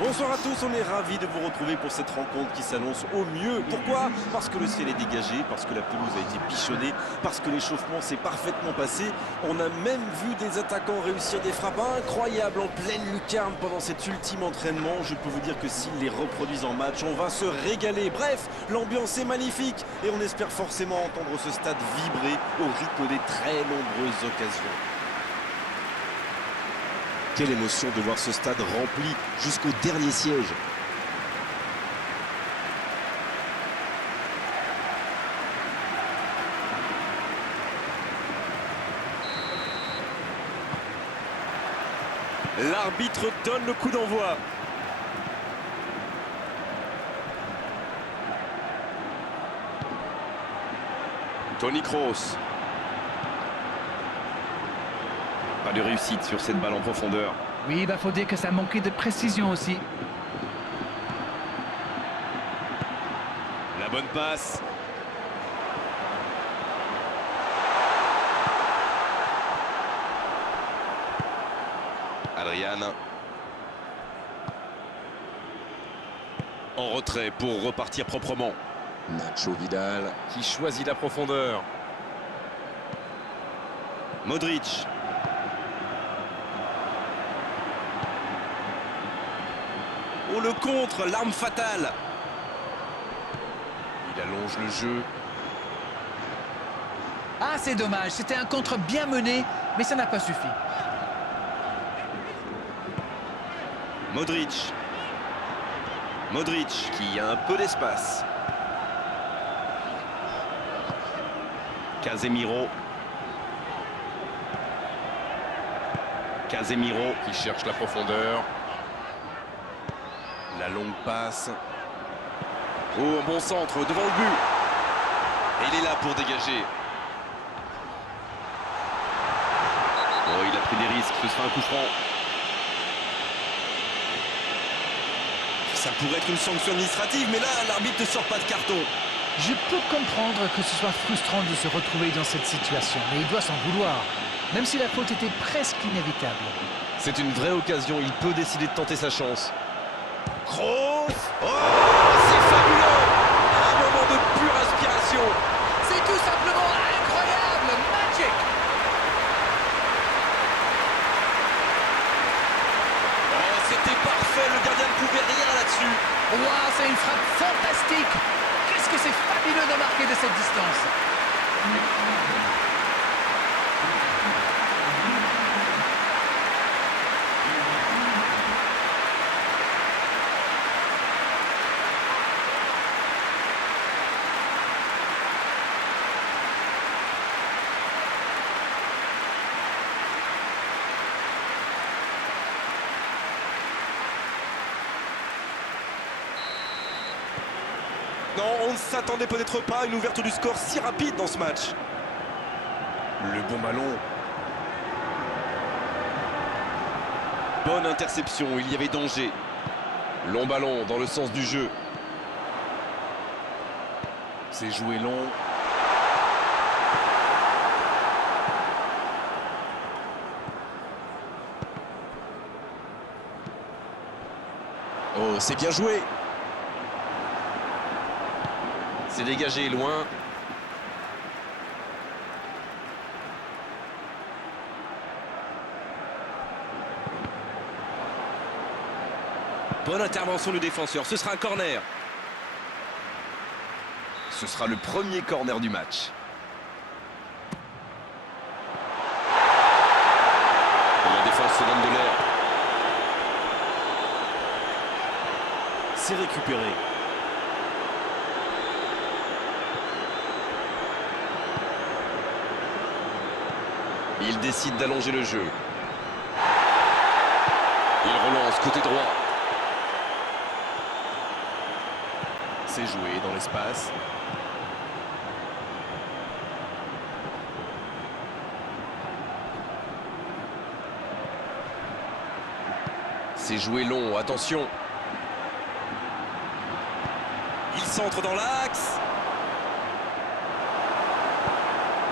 Bonsoir à tous, on est ravis de vous retrouver pour cette rencontre qui s'annonce au mieux. Pourquoi? Parce que le ciel est dégagé, parce que la pelouse a été bichonnée, parce que l'échauffement s'est parfaitement passé. On a même vu des attaquants réussir des frappes incroyables en pleine lucarne pendant cet ultime entraînement. Je peux vous dire que s'ils les reproduisent en match, on va se régaler. Bref, l'ambiance est magnifique et on espère forcément entendre ce stade vibrer au rythme des très nombreuses occasions. Quelle émotion de voir ce stade rempli jusqu'au dernier siège. L'arbitre donne le coup d'envoi. Toni Kroos. Pas de réussite sur cette balle en profondeur. Oui, il faut dire que ça manquait de précision aussi. La bonne passe. Adrian. En retrait pour repartir proprement. Nacho Vidal. Qui choisit la profondeur. Modric. Oh, le contre, l'arme fatale. Il allonge le jeu. Ah, c'est dommage, c'était un contre bien mené, mais ça n'a pas suffi. Modric. Modric qui a un peu d'espace. Casemiro. Casemiro qui cherche la profondeur. La longue passe. Oh, un bon centre devant le but. Et il est là pour dégager. Oh, il a pris des risques, ce sera un coup franc. Ça pourrait être une sanction administrative, mais là, l'arbitre ne sort pas de carton. Je peux comprendre que ce soit frustrant de se retrouver dans cette situation, mais il doit s'en vouloir, même si la faute était presque inévitable. C'est une vraie occasion, il peut décider de tenter sa chance. Kroos. Oh, c'est fabuleux. Un moment de pure inspiration. C'est tout simplement incroyable, magic. Oh, c'était parfait, le gardien ne pouvait rien là-dessus. Wow, c'est une frappe fantastique. Qu'est-ce que c'est fabuleux de marquer de cette distance. Non, on ne s'attendait peut-être pas à une ouverture du score si rapide dans ce match. Le bon ballon. Bonne interception, il y avait danger. Long ballon dans le sens du jeu. C'est joué long. Oh, c'est bien joué. C'est dégagé loin. Bonne intervention du défenseur. Ce sera un corner. Ce sera le premier corner du match. Et la défense se donne de l'air. C'est récupéré. Il décide d'allonger le jeu. Il relance côté droit. C'est joué dans l'espace. C'est joué long, attention. Il centre dans l'axe.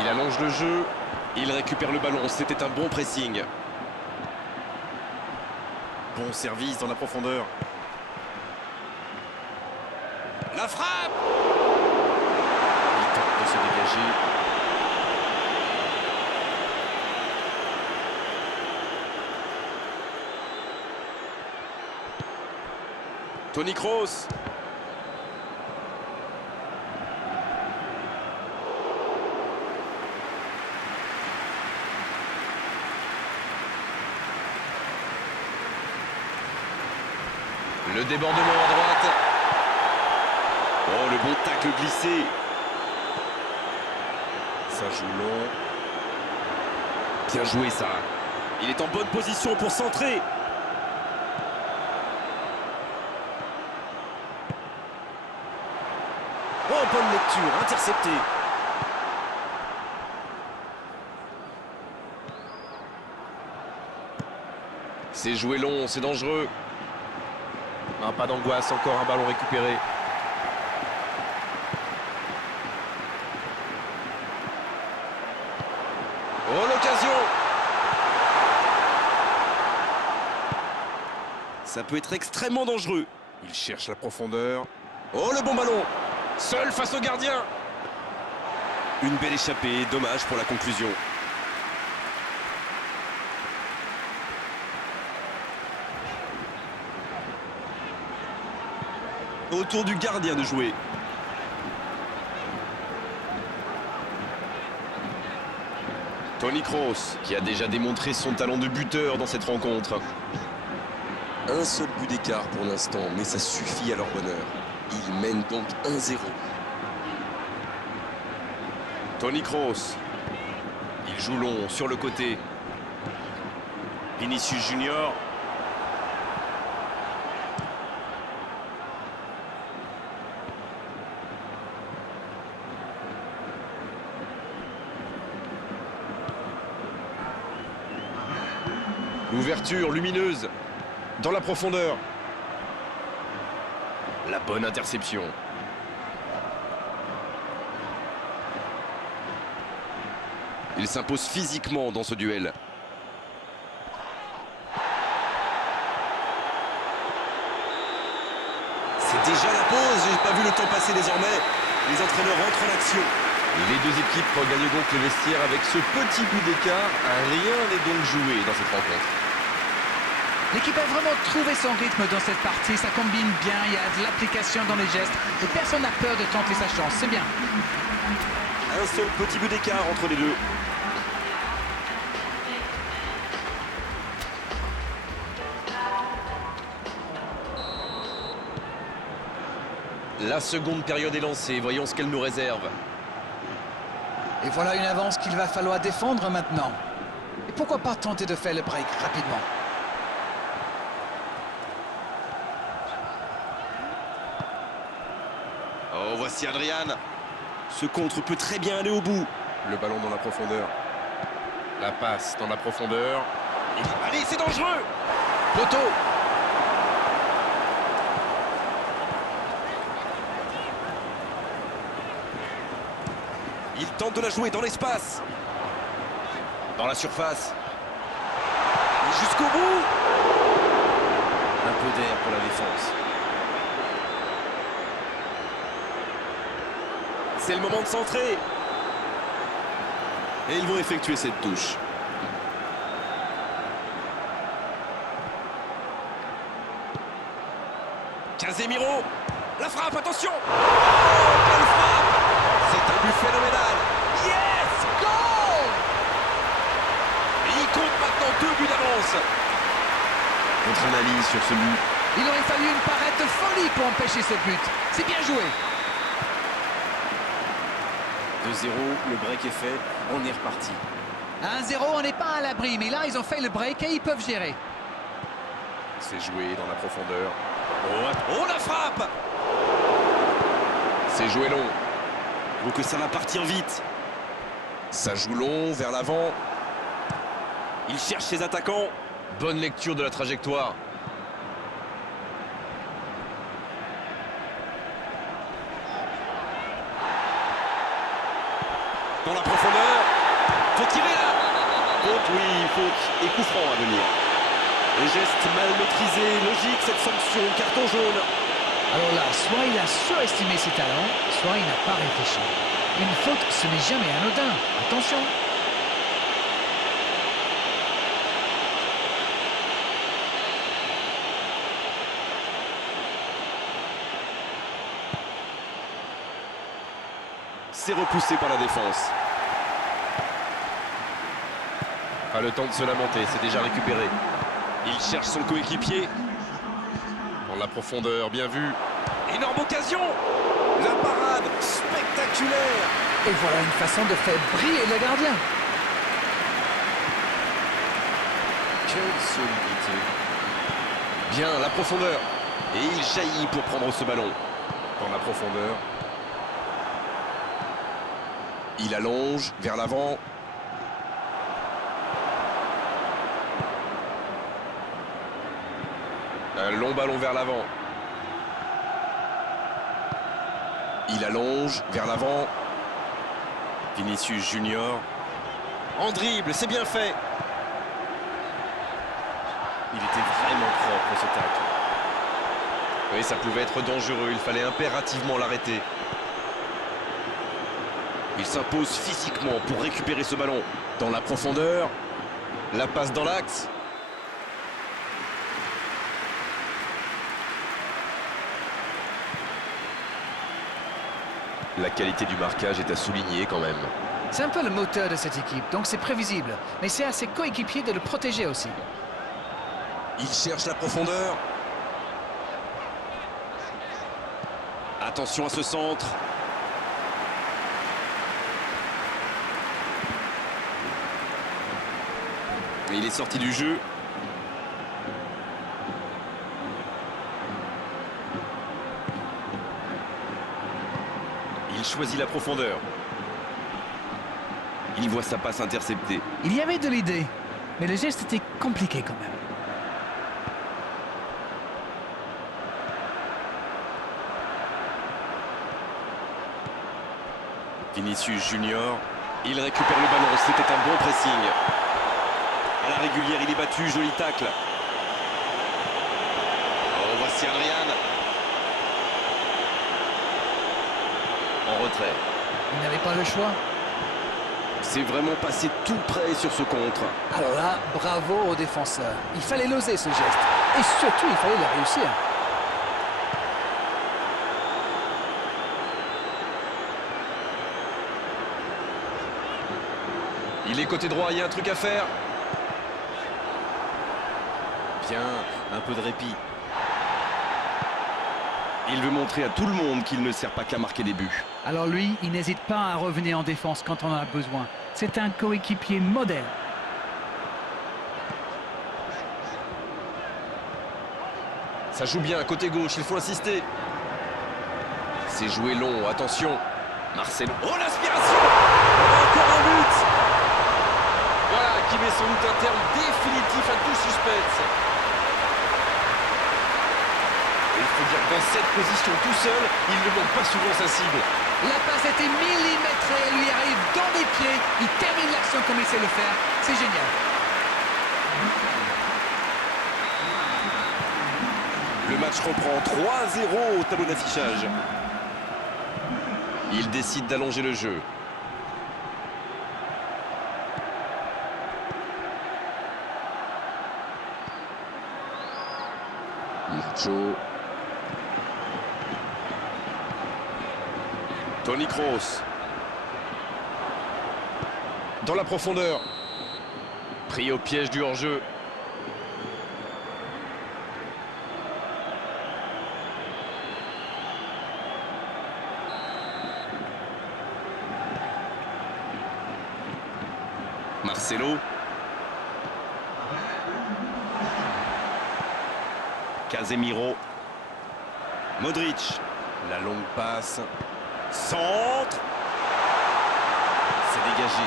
Il allonge le jeu. Il récupère le ballon. C'était un bon pressing. Bon service dans la profondeur. La frappe! Il tente de se dégager. Toni Kroos. Le débordement à droite. Oh, le bon tacle glissé. Ça joue long. Bien joué, ça. Il est en bonne position pour centrer. Oh, bonne lecture, intercepté. C'est joué long, c'est dangereux. Un pas d'angoisse, encore un ballon récupéré. Oh, l'occasion! Ça peut être extrêmement dangereux. Il cherche la profondeur. Oh, le bon ballon! Seul face au gardien. Une belle échappée, dommage pour la conclusion. Autour du gardien de jouer. Toni Kroos, qui a déjà démontré son talent de buteur dans cette rencontre. Un seul but d'écart pour l'instant, mais ça suffit à leur bonheur. Ils mènent donc 1-0. Toni Kroos. Il joue long sur le côté. Vinicius Junior. L'ouverture lumineuse dans la profondeur. La bonne interception. Il s'impose physiquement dans ce duel. C'est déjà la pause, j'ai pas vu le temps passer désormais. Les entraîneurs rentrent en action. Les deux équipes regagnent donc le vestiaire avec ce petit but d'écart. Rien n'est donc joué dans cette rencontre. L'équipe a vraiment trouvé son rythme dans cette partie, ça combine bien, il y a de l'application dans les gestes et personne n'a peur de tenter sa chance, c'est bien. Un seul petit but d'écart entre les deux. La seconde période est lancée, voyons ce qu'elle nous réserve. Et voilà une avance qu'il va falloir défendre maintenant. Et pourquoi pas tenter de faire le break rapidement? Oh, voici Adrian. Ce contre peut très bien aller au bout. Le ballon dans la profondeur. La passe dans la profondeur. Et... Allez, c'est dangereux. Poteau. Il tente de la jouer dans l'espace. Dans la surface. Et jusqu'au bout. Un peu d'air pour la défense. C'est le moment de centrer. Et ils vont effectuer cette touche. Casemiro. La frappe, attention. Oh, quelle frappe. C'est un but phénoménal. Yes, goal. Et il compte maintenant 2 buts d'avance. Contre analyse sur ce but. Il aurait fallu une parade de folie pour empêcher ce but. C'est bien joué. 2-0, le break est fait, on est reparti. 1-0, on n'est pas à l'abri, mais là, ils ont fait le break et ils peuvent gérer. C'est joué dans la profondeur. Oh, la frappe. C'est joué long. Donc ça va partir vite. Ça joue long, vers l'avant. Il cherche ses attaquants. Bonne lecture de la trajectoire. Dans la profondeur. Faut tirer là. Faute, oui, faute. Et coup franc à venir. Les gestes mal maîtrisés, logique cette sanction, carton jaune. Alors là, soit il a surestimé ses talents, soit il n'a pas réfléchi. Une faute, ce n'est jamais anodin. Attention. C'est repoussé par la défense. Pas le temps de se lamenter, c'est déjà récupéré. Il cherche son coéquipier. Dans la profondeur, bien vu. Énorme occasion. La parade spectaculaire. Et voilà une façon de faire briller le gardien. Quelle solidité. Bien, la profondeur. Et il jaillit pour prendre ce ballon. Dans la profondeur. Il allonge vers l'avant. Un long ballon vers l'avant. Il allonge vers l'avant. Vinicius Junior. En dribble, c'est bien fait. Il était vraiment propre ce tacle. Oui, ça pouvait être dangereux. Il fallait impérativement l'arrêter. Il s'impose physiquement pour récupérer ce ballon. Dans la profondeur. La passe dans l'axe. La qualité du marquage est à souligner quand même. C'est un peu le moteur de cette équipe, donc c'est prévisible. Mais c'est à ses coéquipiers de le protéger aussi. Il cherche la profondeur. Attention à ce centre. Et il est sorti du jeu. Il choisit la profondeur. Il voit sa passe interceptée. Il y avait de l'idée, mais le geste était compliqué quand même. Vinicius Junior. Il récupère le ballon. C'était un bon pressing. À la régulière, il est battu. Joli tacle. Oh, voici Adrian. En retrait. Il n'avait pas le choix. C'est vraiment passé tout près sur ce contre. Alors là, bravo aux défenseurs. Il fallait l'oser ce geste. Et surtout, il fallait le réussir. Il est côté droit, il y a un truc à faire. Bien, un peu de répit. Il veut montrer à tout le monde qu'il ne sert pas qu'à marquer des buts. Alors lui, il n'hésite pas à revenir en défense quand on en a besoin. C'est un coéquipier modèle. Ça joue bien, côté gauche, il faut insister. C'est joué long, attention. Marcelo. Oh, l'aspiration! Encore un but! Voilà, qui met sans doute un terme définitif à tout suspense. Et il faut dire que dans cette position tout seul, il ne manque pas souvent sa cible. La passe était millimétrée, elle lui arrive dans les pieds. Il termine l'action comme il sait le faire. C'est génial. Le match reprend 3-0 au tableau d'affichage. Il décide d'allonger le jeu. Nacho. Toni Kroos. Dans la profondeur. Pris au piège du hors-jeu. Marcelo. Casemiro. Modric. La longue passe. Centre. C'est dégagé.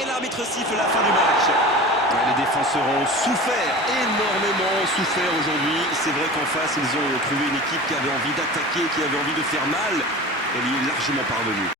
Et l'arbitre siffle la fin du match. Les défenseurs ont souffert, énormément souffert aujourd'hui. C'est vrai qu'en face, ils ont trouvé une équipe qui avait envie d'attaquer, qui avait envie de faire mal. Elle y est largement parvenue.